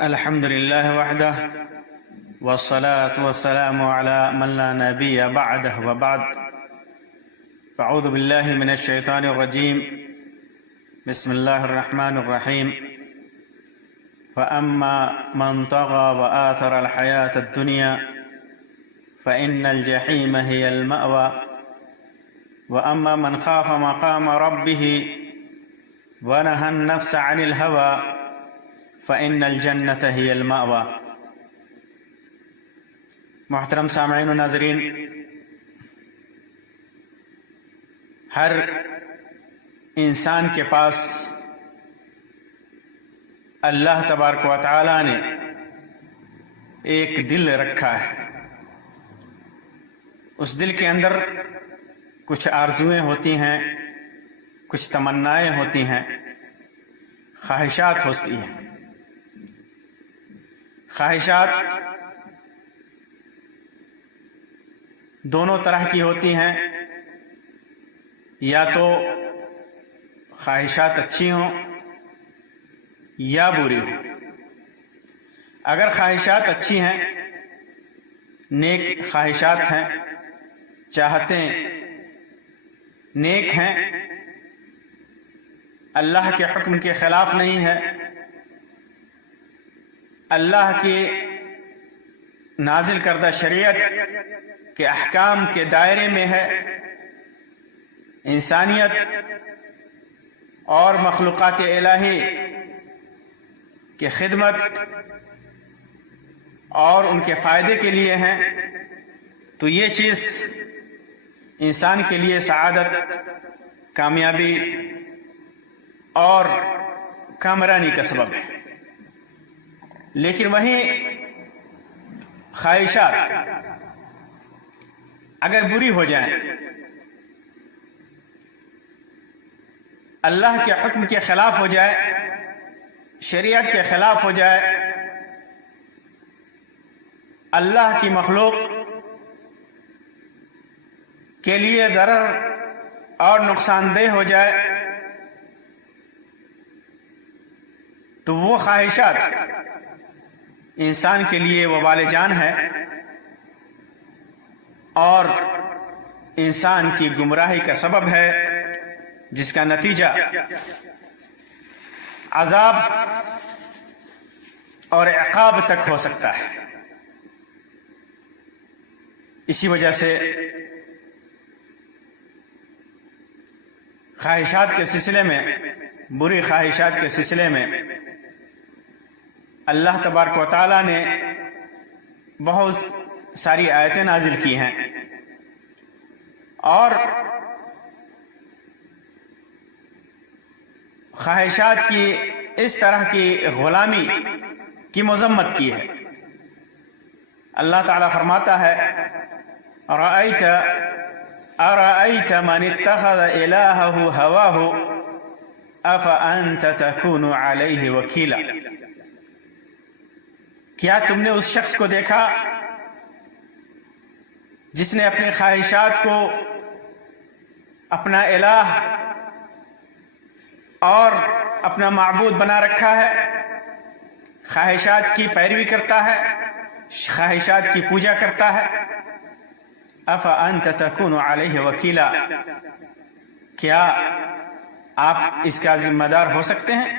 الحمد لله وحده والصلاة والسلام على من لا نبي بعده وبعد. أعوذ بالله من الشيطان الرجيم. بسم الله الرحمن الرحيم. فأما من طغى وآثر الحياة الدنيا فإن الجحيم هي المأوى وأما من خاف مقام ربه ونهى النفس عن الهوى فإن الجنة هي المأوى. محترم سامعین و ناظرین، ہر انسان کے پاس اللہ تبارک و تعالی نے ایک دل رکھا ہے. اس دل کے اندر کچھ آرزویں ہوتی ہیں، کچھ تمنائیں ہوتی ہیں، خواہشات ہوتی ہیں. خواہشات دونوں طرح کی ہوتی ہیں، یا تو خواہشات اچھی ہوں یا بری ہوں. اگر خواہشات اچھی ہیں، نیک خواہشات ہیں، چاہتے نیک ہیں، اللہ کے حکم کے خلاف نہیں ہے، اللہ کی نازل کردہ شریعت کے احکام کے دائرے میں ہے، انسانیت اور مخلوقات الہی کی خدمت اور ان کے فائدے کے لیے ہیں، تو یہ چیز انسان کے لیے سعادت، کامیابی اور کامرانی کا سبب ہے. لیکن وہیں خواہشات اگر بری ہو جائیں، اللہ کے حکم کے خلاف ہو جائے، شریعت کے خلاف ہو جائے، اللہ کی مخلوق کے لیے ضرر اور نقصان دہ ہو جائے، تو وہ خواہشات انسان کے لیے وبال جان ہے اور انسان کی گمراہی کا سبب ہے، جس کا نتیجہ عذاب اور عقاب تک ہو سکتا ہے. اسی وجہ سے خواہشات کے سلسلے میں، بری خواہشات کے سلسلے میں اللہ تبارک و تعالیٰ نے بہت ساری آیتیں نازل کی ہیں، اور خواہشات کی اس طرح کی غلامی کی مذمت کی ہے. اللہ تعالیٰ فرماتا ہے: ارأیت من اتخذ الہہ ہواہ افانت تکون علیہ وکیلا. کیا تم نے اس شخص کو دیکھا جس نے اپنی خواہشات کو اپنا الہ اور اپنا معبود بنا رکھا ہے، خواہشات کی پیروی کرتا ہے، خواہشات کی پوجا کرتا ہے. افانت تکون علیہ وکیلا، کیا آپ اس کا ذمہ دار ہو سکتے ہیں؟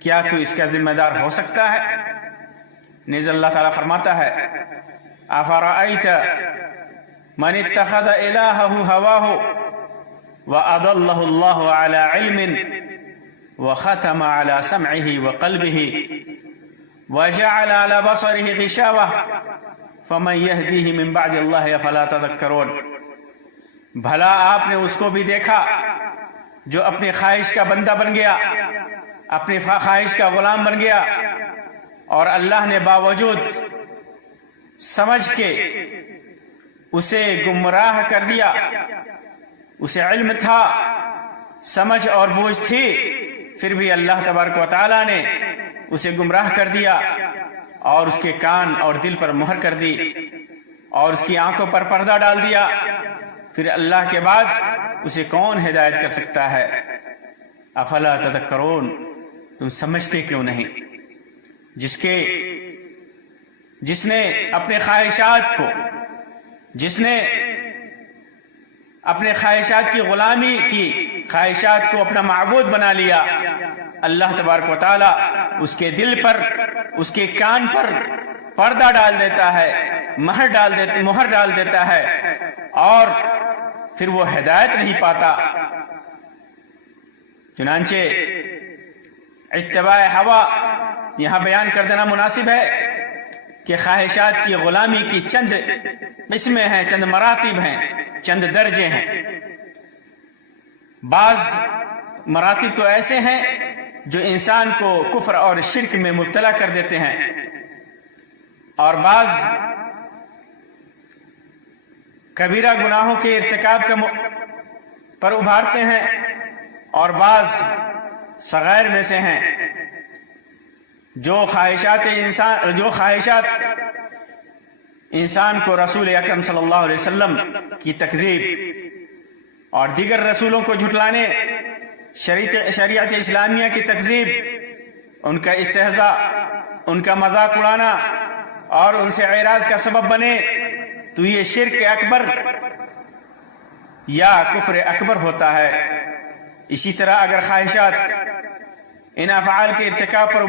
کیا تو اس کا ذمہ دار ہو سکتا ہے؟ نیز اللہ تعالیٰ فرماتا ہے: افرأیت من اتخذ الہہ ہواہ واضلہ اللہ علی علم وختم علی سمعہ وقلبہ وجعل علی بصرہ غشاوہ فمن یہدیہ من بعد اللہ افلا تذکرون. بھلا آپ نے اس کو بھی دیکھا جو اپنی خواہش کا بندہ بن گیا، اپنی خواہش کا غلام بن گیا، اور اللہ نے باوجود سمجھ کے اسے گمراہ کر دیا. اسے علم تھا، سمجھ اور بوجھ تھی، پھر بھی اللہ تبارک و تعالیٰ نے اسے گمراہ کر دیا اور اس کے کان اور دل پر مہر کر دی اور اس کی آنکھوں پر پردہ ڈال دیا. پھر اللہ کے بعد اسے کون ہدایت کر سکتا ہے؟ افلا تذکرون، تم سمجھتے کیوں نہیں؟ جس نے اپنے خواہشات کی غلامی کی، خواہشات کو اپنا معبود بنا لیا، اللہ تبارک و تعالی اس کے دل پر، اس کے کان پر پردہ ڈال دیتا ہے، مہر ڈال دیتا ہے، اور پھر وہ ہدایت نہیں پاتا۔ چنانچہ اتباع ہوا یہاں بیان کر دینا مناسب ہے کہ خواہشات کی غلامی کی چند قسمیں ہیں، چند مراتب ہیں، چند درجے ہیں۔ بعض مراتب تو ایسے ہیں جو انسان کو کفر اور شرک میں مبتلا کر دیتے ہیں، اور بعض کبیرہ گناہوں کے ارتکاب پر ابھارتے ہیں، اور بعض صغائر میں سے ہیں جو خواہشات انسان کو رسول اکرم صلی اللہ علیہ وسلم کی تکذیب اور دیگر رسولوں کو جھٹلانے، شریعت اسلامیہ کی تکذیب، ان کا استہزاء، ان کا مذاق اڑانا اور ان سے اعراض کا سبب بنے، تو یہ شرک اکبر یا کفر اکبر ہوتا ہے۔ اسی طرح اگر خواہشات ان افعال کے ارتکاب پر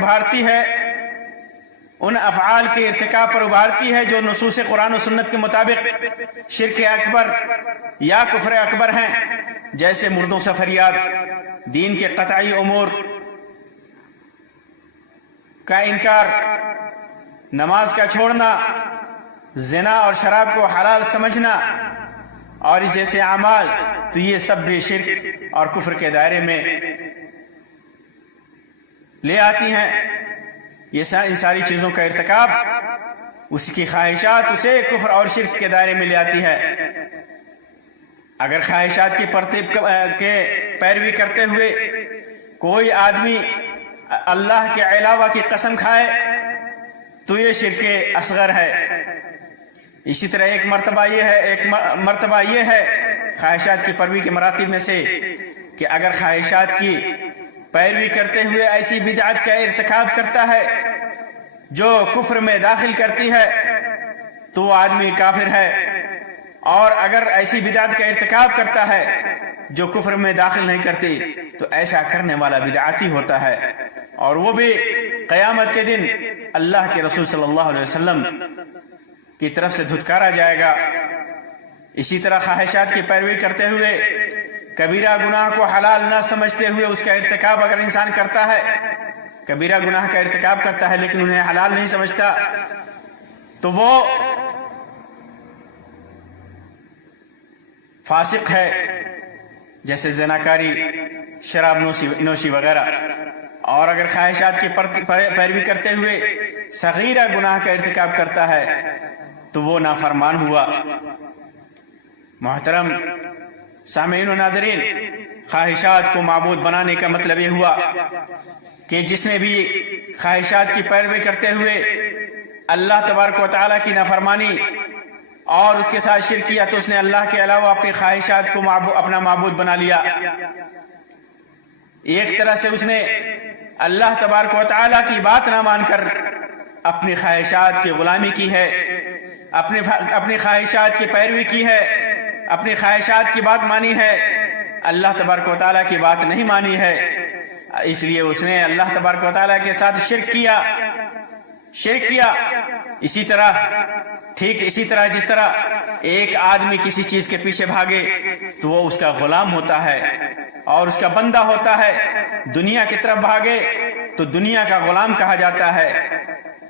ابھارتی ہے جو نصوص قرآن و سنت کے مطابق شرک اکبر یا کفر اکبر ہیں، جیسے مردوں سے فریاد، دین کے قطعی امور کا انکار، نماز کا چھوڑنا، زنا اور شراب کو حلال سمجھنا اور اس جیسے اعمال، تو یہ سب بھی شرک اور کفر کے دائرے میں لے آتی ہیں۔ ان ساری چیزوں کا ارتکاب، اس کی خواہشات اسے کفر اور شرک کے دائرے میں لے آتی ہے۔ اگر خواہشات کی کے پیروی کرتے ہوئے کوئی آدمی اللہ کے علاوہ کی قسم کھائے تو یہ شرک اصغر ہے۔ اسی طرح ایک مرتبہ یہ ہے خواہشات کی پیروی کے مراتب میں سے کہ اگر خواہشات کی پیروی کرتے ہوئے ایسی بدعت کا ارتکاب کرتا ہے جو کفر میں داخل کرتی ہے تو وہ آدمی کافر ہے، اور اگر ایسی بدعت کا ارتکاب کرتا ہے جو کفر میں داخل نہیں کرتی تو ایسا کرنے والا بدعتی ہوتا ہے، اور وہ بھی قیامت کے دن اللہ کے رسول صلی اللہ علیہ وسلم کی طرف سے دھتکارا جائے گا۔ اسی طرح خواہشات کی پیروی کرتے ہوئے کبیرہ گناہ کو حلال نہ سمجھتے ہوئے اس کا ارتکاب اگر انسان کرتا ہے، کبیرہ گناہ کا ارتکاب کرتا ہے لیکن انہیں حلال نہیں سمجھتا، تو وہ فاسق ہے، جیسے زناکاری، شراب نوشی وغیرہ۔ اور اگر خواہشات کی پیروی کرتے ہوئے صغیرہ گناہ کا ارتکاب کرتا ہے تو وہ نافرمان ہوا۔ محترم سامعین و ناظرین، خواہشات کو معبود بنانے کا مطلب یہ ہوا کہ جس نے بھی خواہشات کی پیروی کرتے ہوئے اللہ تبارک و تعالیٰ کی نافرمانی اور اس کے ساتھ شرک کیا تو اس نے اللہ کے علاوہ اپنی خواہشات کو اپنا معبود بنا لیا۔ ایک طرح سے اس نے اللہ تبارک و تعالیٰ کی بات نہ مان کر اپنی خواہشات کی غلامی کی ہے، اپنی خواہشات کی پیروی کی ہے، اپنی خواہشات کی بات مانی ہے، اللہ تبارک و تعالیٰ کی بات نہیں مانی ہے۔ اس لیے اس نے اللہ تبارک و تعالیٰ کے ساتھ شرک کیا۔ ٹھیک اسی طرح جس طرح ایک آدمی کسی چیز کے پیچھے بھاگے تو وہ اس کا غلام ہوتا ہے اور اس کا بندہ ہوتا ہے، دنیا کی طرف بھاگے تو دنیا کا غلام کہا جاتا ہے،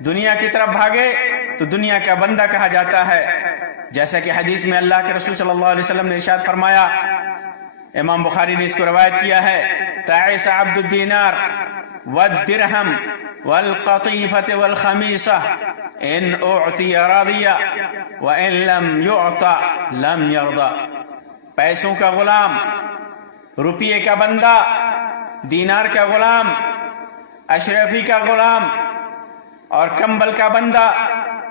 دنیا کی طرف بھاگے تو دنیا کا بندہ کہا جاتا ہے۔ جیسا کہ حدیث میں اللہ کے رسول صلی اللہ علیہ وسلم نے ارشاد فرمایا، امام بخاری نے اس کو روایت کیا ہے، تعیس عبد الدینار والدرہم والقطیفۃ والخمیصہ ان اعطی راضی وان لم یعطى لم یرضى۔ پیسوں کا غلام، روپیے کا بندہ، دینار کا غلام، اشرفی کا غلام اور کمبل کا بندہ،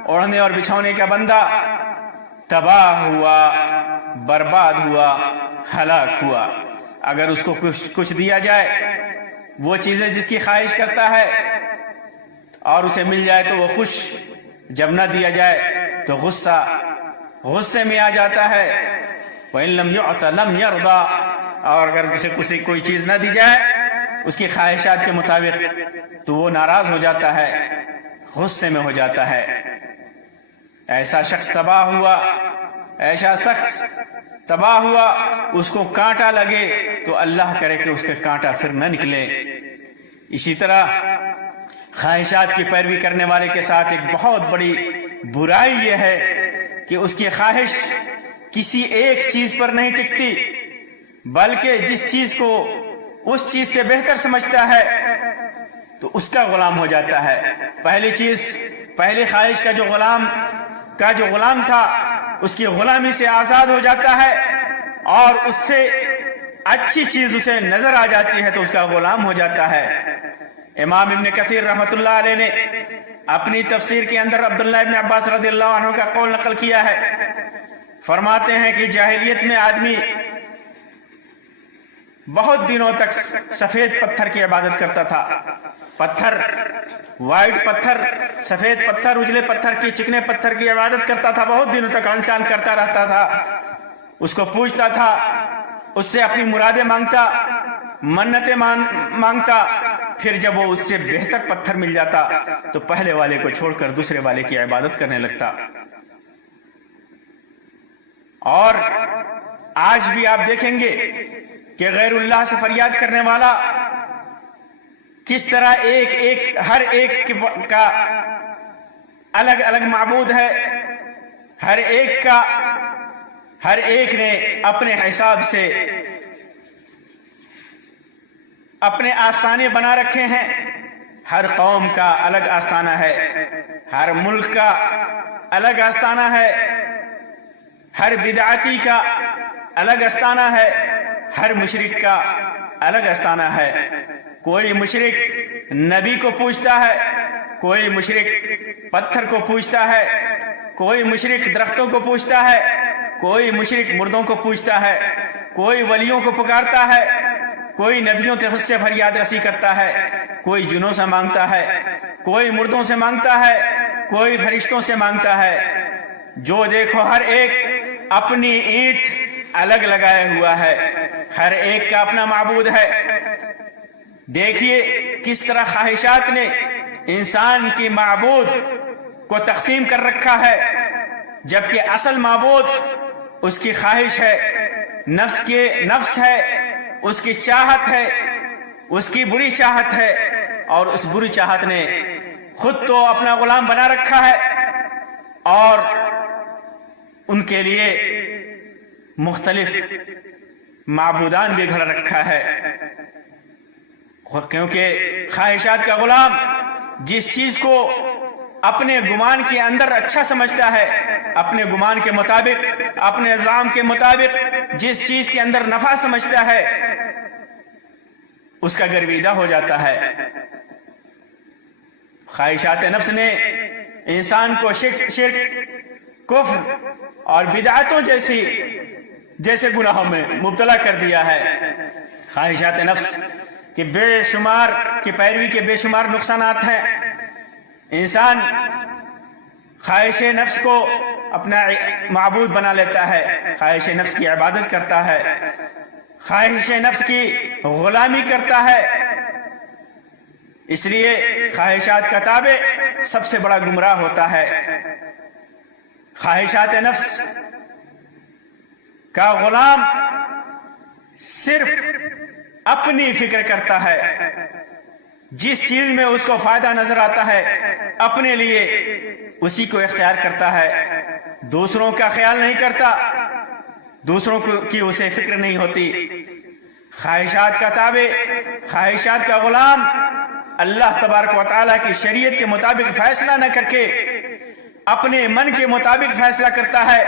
اوڑھنے اور بچھونے کا بندہ تباہ ہوا، برباد ہوا، ہلاک ہوا۔ اگر اس کو کچھ دیا جائے، وہ چیزیں جس کی خواہش کرتا ہے، اور اسے مل جائے تو وہ خوش، جب نہ دیا جائے تو غصے میں آ جاتا ہے۔ وَإِن لَمْ يُعْطَ لَمْ يَرْضَى، اور اگر اسے کوئی چیز نہ دی جائے اس کی خواہشات کے مطابق تو وہ ناراض ہو جاتا ہے، غصے میں ہو جاتا ہے۔ ایسا شخص تباہ ہوا، اس کو کانٹا لگے تو اللہ کرے کہ اس کا کانٹا پھر نہ نکلے۔ اسی طرح خواہشات کی پیروی کرنے والے کے ساتھ ایک بہت بڑی برائی یہ ہے کہ اس کی خواہش کسی ایک چیز پر نہیں ٹکتی، بلکہ جس چیز کو اس چیز سے بہتر سمجھتا ہے تو اس کا غلام ہو جاتا ہے۔ پہلی خواہش کا جو غلام تھا اس کی غلامی سے آزاد ہو جاتا ہے، اور اس سے اچھی چیز اسے نظر آ جاتی ہے تو اس کا غلام ہو جاتا ہے۔ امام ابن کثیر رحمۃ اللہ علیہ نے اپنی تفسیر کے اندر عبداللہ ابن عباس رضی اللہ عنہ کا قول نقل کیا ہے۔ فرماتے ہیں کہ جاہلیت میں آدمی بہت دنوں تک سفید پتھر کی عبادت کرتا تھا۔ وائٹ پتھر، سفید پتھر، اجلے پتھر کی، چکنے پتھر کی عبادت کرتا تھا، بہت دنوں تک انسان کرتا رہتا تھا، اس کو پوجتا تھا، اس سے اپنی مرادیں مانگتا، منتیں مانگتا۔ پھر جب وہ اس سے بہتر پتھر مل جاتا تو پہلے والے کو چھوڑ کر دوسرے والے کی عبادت کرنے لگتا۔ اور آج بھی آپ دیکھیں گے کہ غیر اللہ سے فریاد کرنے والا کس طرح ہر ایک کا الگ الگ معبود ہے، ہر ایک نے اپنے حساب سے اپنے آستانے بنا رکھے ہیں۔ ہر قوم کا الگ آستانہ ہے، ہر ملک کا الگ آستانہ ہے، ہر بدعتی کا الگ آستانہ ہے، ہر مشرک کا الگ آستانہ ہے۔ کوئی مشرک نبی کو پوجتا ہے، کوئی مشرک پتھر کو پوجتا ہے، کوئی مشرک درختوں کو پوجتا ہے، کوئی مشرک مردوں کو پوجتا ہے، کوئی ولیوں کو پکارتا ہے، کوئی نبیوں کے سے فریاد رسی کرتا ہے، کوئی جنوں سے مانگتا ہے، کوئی مردوں سے مانگتا ہے، کوئی فرشتوں سے مانگتا ہے۔ جو دیکھو ہر ایک اپنی اینٹ الگ لگائے ہوا ہے، ہر ایک کا اپنا معبود ہے۔ دیکھیے کس طرح خواہشات نے انسان کی معبود کو تقسیم کر رکھا ہے، جبکہ اصل معبود اس کی خواہش ہے، نفس ہے، اس کی چاہت ہے، اس کی بری چاہت ہے، اور اس بری چاہت نے خود تو اپنا غلام بنا رکھا ہے اور ان کے لیے مختلف معبودان بھی گھڑ رکھا ہے۔ کیونکہ خواہشات کا غلام جس چیز کو اپنے گمان کے اندر اچھا سمجھتا ہے، اپنے گمان کے مطابق، اپنے زعم کے مطابق جس چیز کے اندر نفع سمجھتا ہے اس کا گرویدہ ہو جاتا ہے۔ خواہشات نفس نے انسان کو شرک، کفر اور بدعتوں جیسے گناہوں میں مبتلا کر دیا ہے۔ خواہشات نفس کی پیروی کے بے شمار نقصانات ہیں۔ انسان خواہش نفس کو اپنا معبود بنا لیتا ہے، خواہش نفس کی عبادت کرتا ہے، خواہش نفس کی غلامی کرتا ہے۔ اس لیے خواہشات کا تابع سب سے بڑا گمراہ ہوتا ہے۔ خواہشات نفس کا غلام صرف اپنی فکر کرتا ہے، جس چیز میں اس کو فائدہ نظر آتا ہے اپنے لیے اسی کو اختیار کرتا ہے، دوسروں کا خیال نہیں کرتا، دوسروں کی اسے فکر نہیں ہوتی۔ خواہشات کا تابع، خواہشات کا غلام اللہ تبارک و تعالیٰ کی شریعت کے مطابق فیصلہ نہ کر کے اپنے من کے مطابق فیصلہ کرتا ہے،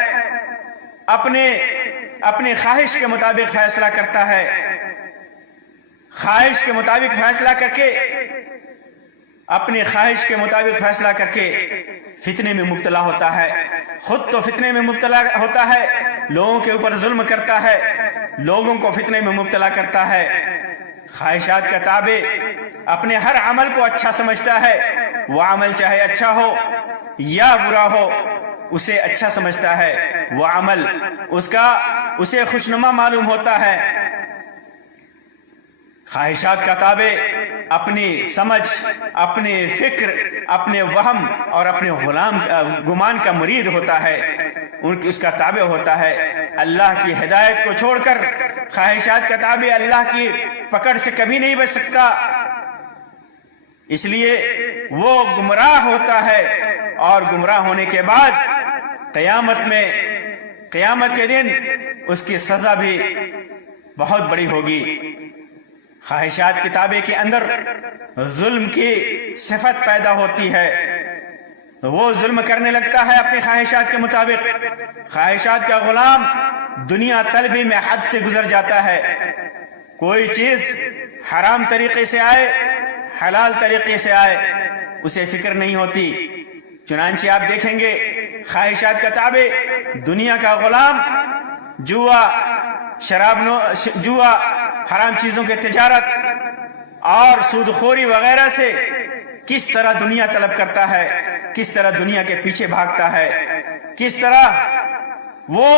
اپنے خواہش کے مطابق فیصلہ کرتا ہے، خواہش کے مطابق فیصلہ کر کے، اپنے خواہش کے مطابق فیصلہ کر کے فتنے میں مبتلا ہوتا ہے، خود تو فتنے میں مبتلا ہوتا ہے، لوگوں کے اوپر ظلم کرتا ہے، لوگوں کو فتنے میں مبتلا کرتا ہے۔ خواہشات کا تابع اپنے ہر عمل کو اچھا سمجھتا ہے، وہ عمل چاہے اچھا ہو یا برا ہو اسے اچھا سمجھتا ہے، وہ عمل اسے خوشنما معلوم ہوتا ہے۔ خواہشات کا تابع اپنی سمجھ، اپنے فکر، اپنے وہم اور اپنے گمان کا مرید ہوتا ہے، اس کا تابع ہوتا ہے۔ اللہ کی ہدایت کو چھوڑ کر خواہشات کا تابع اللہ کی پکڑ سے کبھی نہیں بچ سکتا، اس لیے وہ گمراہ ہوتا ہے، اور گمراہ ہونے کے بعد قیامت کے دن اس کی سزا بھی بہت بڑی ہوگی۔ خواہشات کے تابع کے اندر ظلم کی صفت پیدا ہوتی ہے، وہ ظلم کرنے لگتا ہے اپنی خواہشات کے مطابق۔ خواہشات کا غلام دنیا طلبی میں حد سے گزر جاتا ہے، کوئی چیز حرام طریقے سے آئے حلال طریقے سے آئے اسے فکر نہیں ہوتی۔ چنانچہ آپ دیکھیں گے خواہشات کا تابع دنیا کا غلام جوا، حرام چیزوں کے تجارت اور سود خوری وغیرہ سے کس طرح دنیا طلب کرتا ہے، کس طرح دنیا کے پیچھے بھاگتا ہے، کس طرح وہ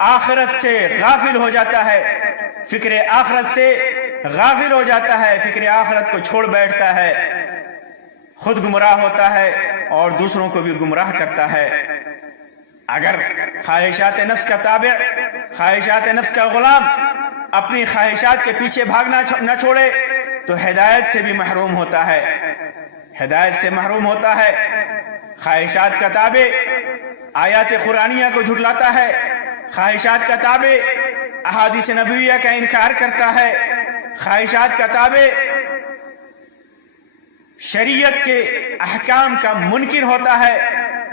آخرت سے غافل ہو جاتا ہے، فکر آخرت سے غافل ہو جاتا ہے، فکر آخرت کو چھوڑ بیٹھتا ہے، خود گمراہ ہوتا ہے اور دوسروں کو بھی گمراہ کرتا ہے۔ اگر خواہشات نفس کا تابع، خواہشات نفس کا غلام اپنی خواہشات کے پیچھے بھاگنا نہ چھوڑے تو ہدایت سے بھی محروم ہوتا ہے، ہدایت سے محروم ہوتا ہے۔ خواہشات کا تابع آیات قرآنیہ کو جھٹلاتا ہے، خواہشات کا تابع احادیث نبویہ کا انکار کرتا ہے، خواہشات کا تابع شریعت کے احکام کا منکر ہوتا ہے،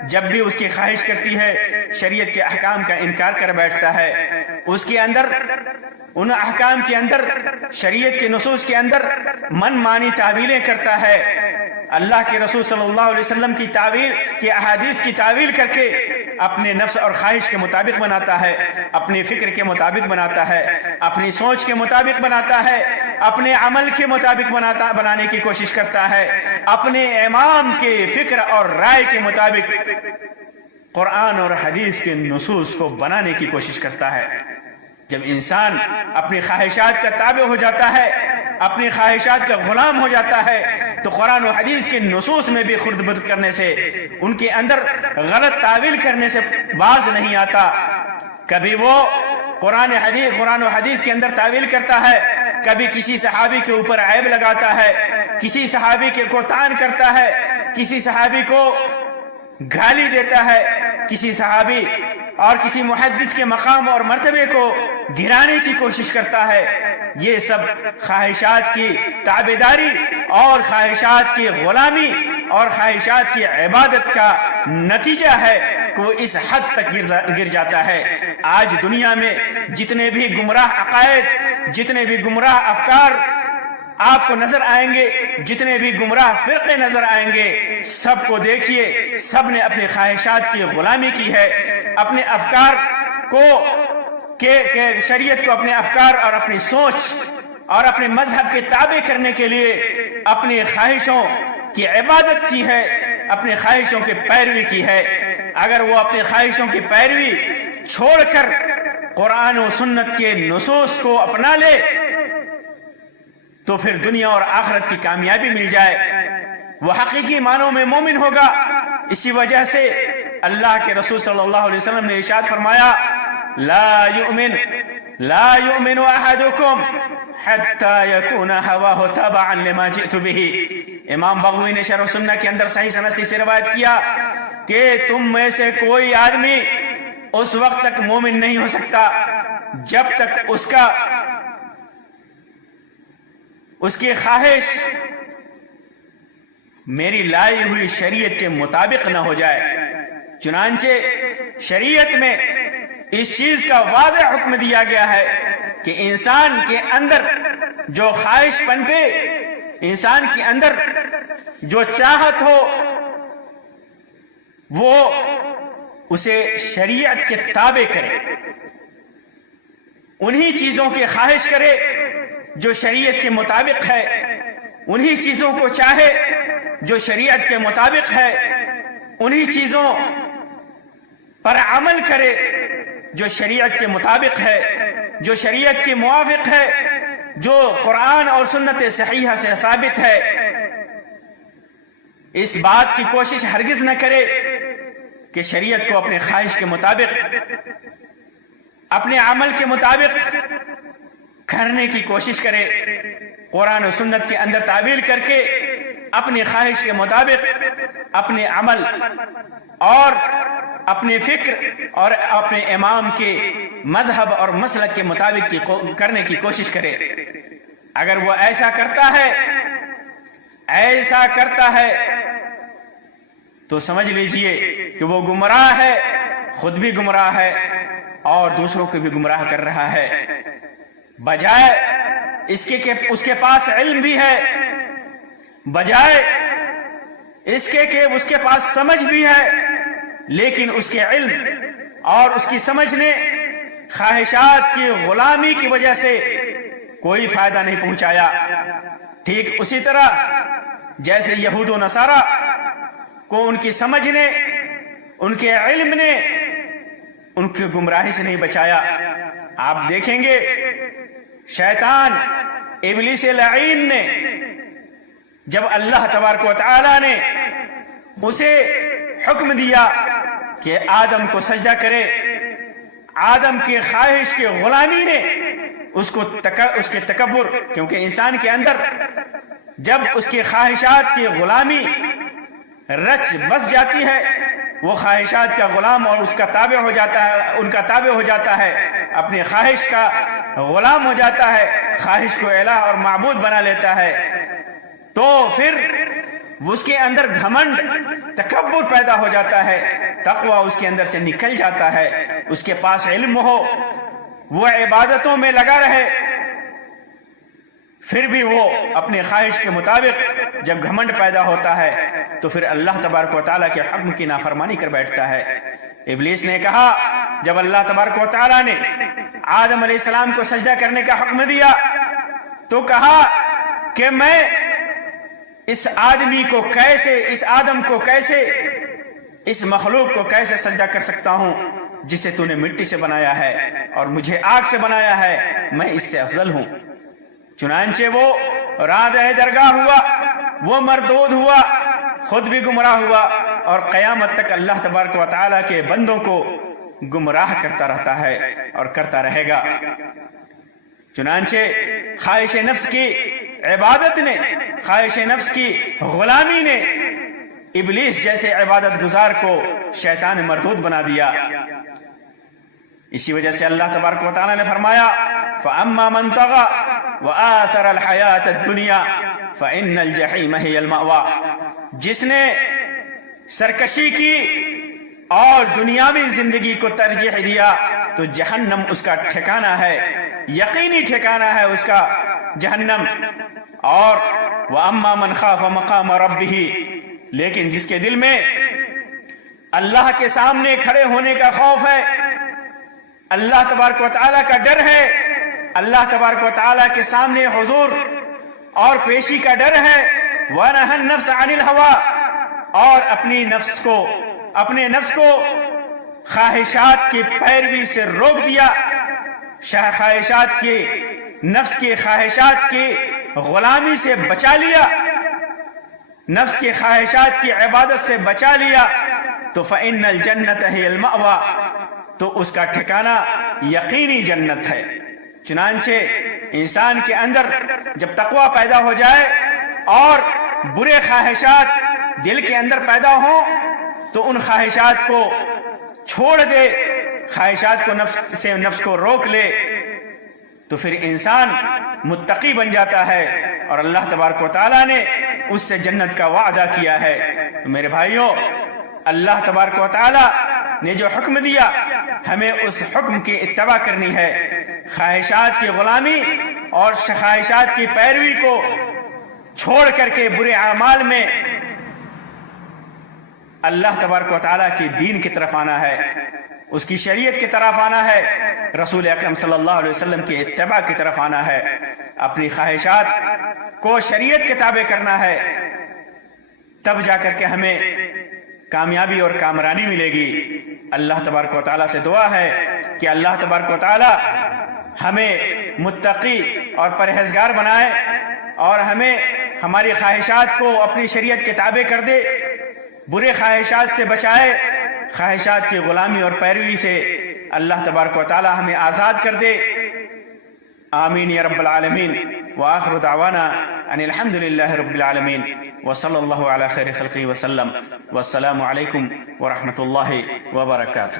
جب بھی اس کی خواہش کرتی ہے شریعت کے احکام کا انکار کر بیٹھتا ہے، اس کے اندر ان احکام کے اندر، شریعت کے نصوص کے اندر من مانی تعویلیں کرتا ہے، اللہ کے رسول صلی اللہ علیہ وسلم کی تعویل کی احادیث کی تعویل کر کے اپنے نفس اور خواہش کے مطابق بناتا ہے، اپنے فکر کے مطابق بناتا ہے، اپنی سوچ کے مطابق بناتا ہے، اپنے عمل کے مطابق بنانے کی کوشش کرتا ہے، اپنے امام کے فکر اور رائے کے مطابق قرآن اور حدیث کے نصوص کو بنانے کی کوشش کرتا ہے۔ جب انسان اپنی خواہشات کا تابع ہو جاتا ہے، اپنی خواہشات کا غلام ہو جاتا ہے، تو قرآن و حدیث کے نصوص میں بھی خرد برد کرنے سے، ان کے اندر غلط تعویل کرنے سے باز نہیں آتا۔ کبھی وہ قرآن و حدیث کے اندر تعویل کرتا ہے، کبھی کسی صحابی کے اوپر عیب لگاتا ہے، کسی صحابی کو طعن کرتا ہے، کسی صحابی کو گالی دیتا ہے، کسی صحابی اور کسی محدث کے مقام اور مرتبے کو گرانے کی کوشش کرتا ہے۔ یہ سب خواہشات کی تابعداری اور خواہشات کی غلامی اور خواہشات کی عبادت کا نتیجہ ہے کہ وہ اس حد تک گر جاتا ہے۔ آج دنیا میں جتنے بھی گمراہ عقائد، جتنے بھی گمراہ افکار آپ کو نظر آئیں گے، جتنے بھی گمراہ فرقے نظر آئیں گے، سب کو دیکھیے، سب نے اپنی خواہشات کی غلامی کی ہے، اپنے افکار کو شریعت کو اپنے افکار اور اپنی سوچ اور اپنے مذہب کے تابع کرنے کے لیے اپنی خواہشوں کی عبادت کی ہے، اپنی خواہشوں کی پیروی کی ہے۔ اگر وہ اپنی خواہشوں کی پیروی چھوڑ کر قرآن و سنت کے نصوص کو اپنا لے تو پھر دنیا اور آخرت کی کامیابی مل جائے، وہ حقیقی معنوں میں مومن ہوگا۔ اسی وجہ سے اللہ کے رسول صلی اللہ علیہ وسلم نے ارشاد فرمایا، لا يؤمن احدكم حتى يكون هواه تبعا لما جئت به۔ امام بغوی نے شرح سنہ کے اندر صحیح سند سے روایت کیا کہ تم میں سے کوئی آدمی اس وقت تک مومن نہیں ہو سکتا جب تک اس کی خواہش میری لائی ہوئی شریعت کے مطابق نہ ہو جائے۔ چنانچہ شریعت میں اس چیز کا واضح حکم دیا گیا ہے کہ انسان کے اندر جو خواہش پنپے، انسان کے اندر جو چاہت ہو، وہ اسے شریعت کے تابع کرے، انہی چیزوں کی خواہش کرے جو شریعت کے مطابق ہے، انہی چیزوں کو چاہے جو شریعت کے مطابق ہے انہی چیزوں پر عمل کرے جو شریعت کے مطابق ہے، جو شریعت کے موافق ہے، جو قرآن اور سنت صحیحہ سے ثابت ہے۔ اس بات کی کوشش ہرگز نہ کرے کہ شریعت کو اپنے خواہش کے مطابق، اپنے عمل کے مطابق کرنے کی کوشش کرے، قرآن و سنت کے اندر تعویل کر کے اپنی خواہش کے مطابق اپنے عمل اور اپنے فکر اور اپنے امام کے مذہب اور مسلک کے مطابق کرنے کی کوشش کرے۔ اگر وہ ایسا کرتا ہے تو سمجھ لیجئے کہ وہ گمراہ ہے، خود بھی گمراہ ہے اور دوسروں کو بھی گمراہ کر رہا ہے۔ بجائے اس کے کہ اس کے پاس علم بھی ہے، بجائے اس کے کہ اس کے پاس سمجھ بھی ہے، لیکن اس کے علم اور اس کی سمجھ نے خواہشات کی غلامی کی وجہ سے کوئی فائدہ نہیں پہنچایا۔ ٹھیک اسی طرح جیسے یہود و نصارہ کو ان کی سمجھ نے، ان کے علم نے ان کی گمراہی سے نہیں بچایا۔ آپ دیکھیں گے شیطان ابلیس لعین نے جب اللہ تبارک و تعالی نے اسے حکم دیا کہ آدم کو سجدہ کرے، آدم کی خواہش کی غلامی نے اس کے تکبر، کیونکہ انسان کے اندر جب اس کی خواہشات کی غلامی رچ بس جاتی ہے، وہ خواہشات کا غلام اور اس کا تابع ہو جاتا ہے، ان کا تابع ہو جاتا ہے، اپنی خواہش کا غلام ہو جاتا ہے، خواہش کو الہ اور معبود بنا لیتا ہے، تو پھر اس کے اندر گھمنڈ، تکبر پیدا ہو جاتا ہے، تقوی اس کے اندر سے نکل جاتا ہے۔ اس کے پاس علم ہو، وہ عبادتوں میں لگا رہے، پھر بھی وہ اپنے خواہش کے مطابق جب گھمنڈ پیدا ہوتا ہے تو پھر اللہ تبارک و تعالیٰ کے حکم کی نافرمانی کر بیٹھتا ہے۔ ابلیس نے کہا جب اللہ تبارک و تعالیٰ نے آدم علیہ السلام کو سجدہ کرنے کا حکم دیا تو کہا کہ میں اس آدم کو کیسے، اس مخلوق کو کیسے سجدہ کر سکتا ہوں جسے تو نے مٹی سے بنایا ہے اور مجھے آگ سے بنایا ہے، میں اس سے افضل ہوں۔ چنانچہ وہ رادہ درگاہ ہوا، وہ مردود ہوا، خود بھی گمراہ ہوا اور قیامت تک اللہ تبارک و تعالیٰ کے بندوں کو گمراہ کرتا رہتا ہے اور کرتا رہے گا۔ چنانچہ خواہش نفس کی عبادت نے، خواہش نفس کی غلامی نے ابلیس جیسے عبادت گزار کو شیطان مردود بنا دیا۔ اسی وجہ سے اللہ تبارک و تعالیٰ نے فرمایا فَأَمَّا مَنْ طَغَى وَآثَرَ الْحَيَاةَ الدُّنْيَا فَإِنَّ الْجَحِيمَ هِيَ الْمَأْوَى، جس نے سرکشی کی اور دنیاوی زندگی کو ترجیح دیا تو جہنم اس کا ٹھکانہ ہے، یقینی ٹھکانہ ہے اس کا جہنم۔ اور وَأَمَّا مَنْ خَافَ مَقَامَ رَبِّهِ، لیکن جس کے دل میں اللہ کے سامنے کھڑے ہونے کا خوف ہے، اللہ تبارک و تعالیٰ کا ڈر ہے، اللہ تبارک و تعالیٰ کے سامنے حضور اور پیشی کا ڈر ہے، وَنَهَى النَّفْسَ عَنِ الْهَوَىٰ، اور اپنے نفس کو خواہشات کی پیروی سے روک دیا، نفس کی خواہشات کی غلامی سے بچا لیا، نفس کی خواہشات کی عبادت سے بچا لیا، تو فَإِنَّ الْجَنَّةَ هِيَ الْمَأْوَىٰ، تو اس کا ٹھکانہ یقینی جنت ہے۔ چنانچہ انسان کے اندر جب تقوی پیدا ہو جائے اور برے خواہشات دل کے اندر پیدا ہوں تو ان خواہشات کو چھوڑ دے، خواہشات کو نفس کو روک لے، تو پھر انسان متقی بن جاتا ہے اور اللہ تبارک و تعالیٰ نے اس سے جنت کا وعدہ کیا ہے۔ تو میرے بھائیوں، اللہ تبارک و تعالیٰ نے جو حکم دیا ہمیں اس حکم کی اتباع کرنی ہے، خواہشات کی غلامی اور خواہشات کی پیروی کو چھوڑ کر کے برے اعمال میں اللہ تبارک و تعالیٰ کی دین کی طرف آنا ہے، اس کی شریعت کی طرف آنا ہے، رسول اکرم صلی اللہ علیہ وسلم کی اتباع کی طرف آنا ہے، اپنی خواہشات کو شریعت کے تابع کرنا ہے۔ تب جا کر کے ہمیں کامیابی اور کامرانی ملے گی۔ اللہ تبارک و تعالیٰ سے دعا ہے کہ اللہ تبارک و تعالیٰ ہمیں متقی اور پرہیزگار بنائے اور ہمیں ہماری خواہشات کو اپنی شریعت کے تابع کر دے، برے خواہشات سے بچائے، خواہشات کی غلامی اور پیروی سے اللہ تبارک و تعالیٰ ہمیں آزاد کر دے۔ آمین یا رب العالمین۔ وآخر دعوانا ان الحمد للہ رب العالمین وصلی اللہ علی خیر خلقہ وسلم، والسلام علیکم ورحمۃ اللہ وبرکاتہ۔